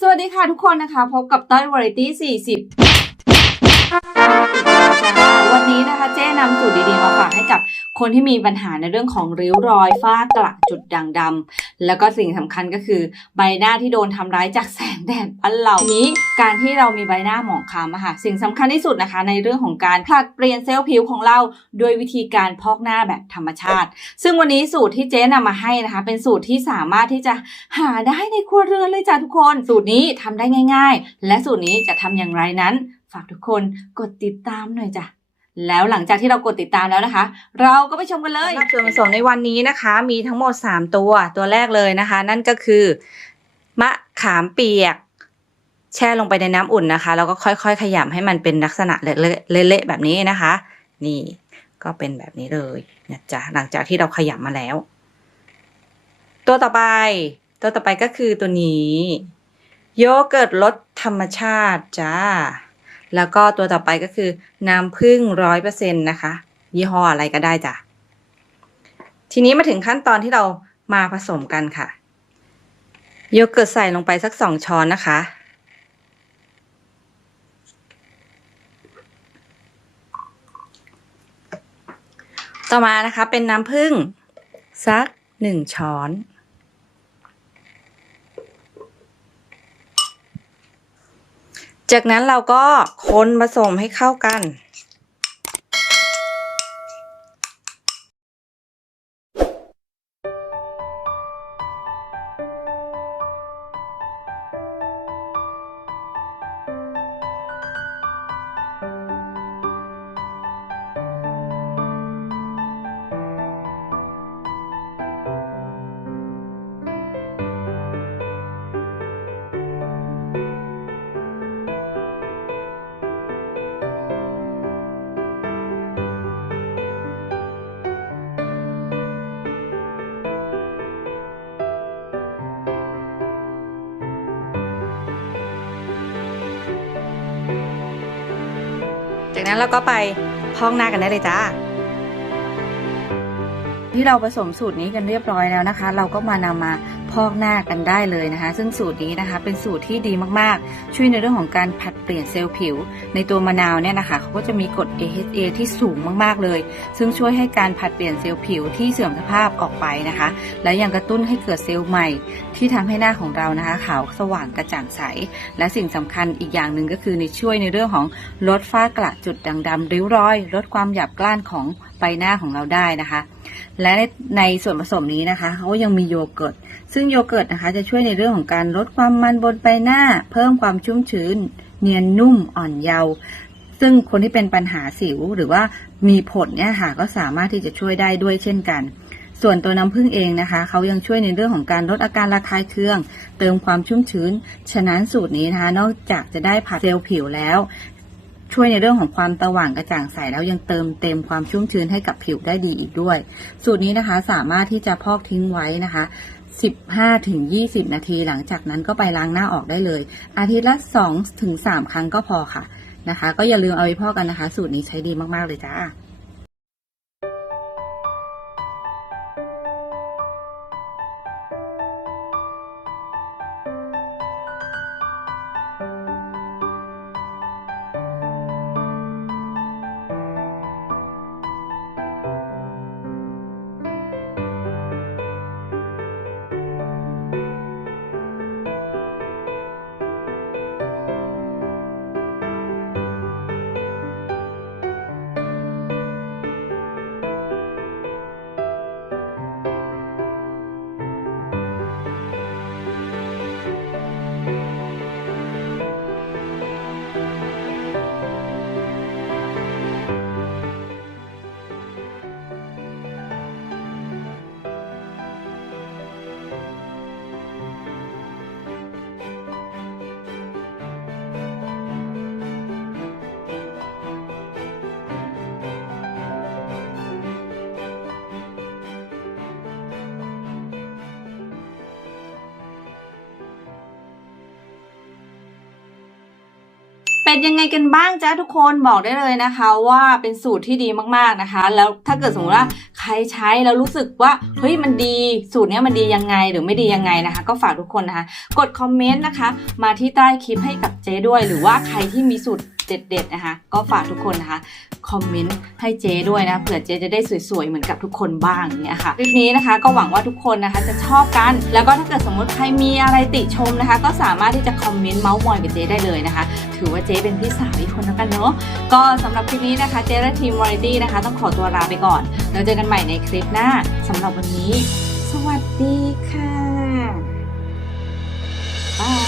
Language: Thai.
สวัสดีค่ะทุกคนนะคะ พบกับต้อยวาไรตี้40 วันนี้นะคะเจ๊นำสูตรดีๆมาฝากให้กับคนที่มีปัญหาในเรื่องของริ้วรอยฝ้ากระจุดด่างดำแล้วก็สิ่งสำคัญก็คือใบหน้าที่โดนทำร้ายจากแสงแดดปั้นเหล่านี้ การที่เรามีใบหน้าหมองคล้ำอะค่ะสิ่งสำคัญที่สุดนะคะ ในเรื่องของการผลัดเปลี่ยนเซลล์ผิวของเราโดยวิธีการพอกหน้าแบบธรรมชาติ ซึ่งวันนี้สูตรที่เจ๊นำมาให้นะคะ เป็นสูตรที่สามารถที่จะหาได้ในครัวเรือนเลยจ้ะทุกคน สูตรนี้ทำได้ง่าย ๆ และสูตรนี้จะทำอย่างไรนั้น ฝากทุกคนกดติดตามหน่อยจ้ะแล้วหลังจากที่เรากดติดตามแล้วนะคะ เราก็ไปชมกันเลยสำหรับส่วนผสมในวันนี้นะคะ มีทั้งหมด 3 ตัวตัวแรกเลยนะคะ นั่นก็คือ มะขามเปียก แช่ลงไปในน้ำอุ่นนะคะ แล้วก็ค่อยๆ ขยำให้มันเป็นลักษณะเละๆเละๆแบบนี้นะคะ นี่ก็เป็นแบบนี้เลยนะจ๊ะหลังจากที่เราขยำมาแล้ว ตัวต่อไป ตัวต่อไปก็คือตัวนี้ โยเกิร์ตรสธรรมชาติจ้า แล้วก็ตัวต่อไปก็คือ น้ำผึ้งร้อยเปอร์เซ็นต์นะคะ ยี่ห้ออะไรก็ได้จ้ะ ทีนี้มาถึงขั้นตอนที่เรามาผสมกันค่ะ โยเกิร์ตใส่ลงไปสักสองช้อนนะคะ ต่อมานะคะเป็นน้ำผึ้งสักหนึ่งช้อน จากนั้นเราก็คนผสมให้เข้ากัน จากนั้นเราก็ไปพองหน้ากันได้เลยจ้า ที่เราผสมสูตรนี้กันเรียบร้อยแล้วนะคะ เราก็มานำมา พอกหน้ากันได้เลยนะคะ ซึ่งสูตรนี้นะคะเป็นสูตรที่ดีมากๆ ช่วยในเรื่องของการผัดเปลี่ยนเซลล์ผิว ในตัวมะนาวเนี่ยนะคะเขาก็จะมีกรด AHA ที่สูงมากๆเลย ซึ่งช่วยให้การผัดเปลี่ยนเซลล์ผิวที่เสื่อมสภาพออกไปนะคะ และยังกระตุ้นให้เกิดเซลล์ใหม่ ที่ทำให้หน้าของเรานะคะขาวสว่างกระจ่างใส และสิ่งสำคัญอีกอย่างหนึ่งก็คือในช่วยในเรื่องของลดฝ้ากระจุดด่างดำริ้วรอย ลดความหยาบกร้านของใบหน้าของเราได้นะคะ และในส่วนผสมนี้นะคะเขายังมีโยเกิร์ต ซึ่งโยเกิร์ตนะคะจะช่วยในเรื่องของการลดความมันบนใบหน้า เพิ่มความชุ่มชื้น เนียนนุ่มอ่อนเยาว์ซึ่งคนที่เป็นปัญหาสิวหรือว่ามีผดเนี่ยค่ะก็สามารถที่จะช่วยได้ด้วยเช่นกัน ส่วนตัวน้ำผึ้งเองนะคะเขายังช่วยในเรื่องของการลดอาการระคายเคือง เติมความชุ่มชื้น ฉะนั้นสูตรนี้นะคะ นอกจากจะได้ผัดเซลล์ผิวแล้ว ช่วยในเรื่องของความตะหว่างกระจ่างใสแล้วยังเติมเต็มความชุ่มชื้นให้กับผิวได้ดีอีกด้วย สูตรนี้นะคะสามารถที่จะพอกทิ้งไว้นะคะ15ถึง20 นาทีหลังจากนั้นก็ไปล้างหน้าออกได้เลย อาทิตย์ละ2ถึง3ครั้งก็พอค่ะนะคะ ก็อย่าลืมเอาไปพอกกันนะคะ สูตรนี้ใช้ดีมาก ๆ เลยจ้า เป็นยังไงกันบ้างจ้าทุกคนบอกได้เลยนะคะว่าเป็นสูตรที่ดีมากๆนะคะ แล้วถ้าเกิดสมมติว่าใครใช้แล้วรู้สึกว่าเฮ้ยมันดีสูตรนี้มันดียังไงหรือไม่ดียังไงนะคะ ก็ฝากทุกคนนะคะ กดคอมเมนต์นะคะ มาที่ใต้คลิปให้กับเจ๊ด้วย หรือว่าใครที่มีสูตร เด็ดๆนะคะ ก็ฝากทุกคนนะคะคอมเมนต์ให้เจ๊ด้วยนะเผื่อเจ๊จะได้สวยๆเหมือนกับทุกคนบ้างเนี่ยค่ะคลิปนี้นะคะก็หวังว่าทุกคนนะคะจะชอบกัน แล้วก็ถ้าเกิดสมมติใครมีอะไรติชมนะคะ ก็สามารถที่จะคอมเมนต์เมาส์มอยกับเจ๊ได้เลยนะคะ ถือว่าเจ๊เป็นพี่สาวอีกคนแล้วกันเนาะก็สำหรับคลิปนี้นะคะเจ๊และทีมวาไรตี้นะคะ ต้องขอตัวลาไปก่อนแล้วเจอกันใหม่ในคลิปหน้าสำหรับวันนี้ สวัสดีค่ะบาย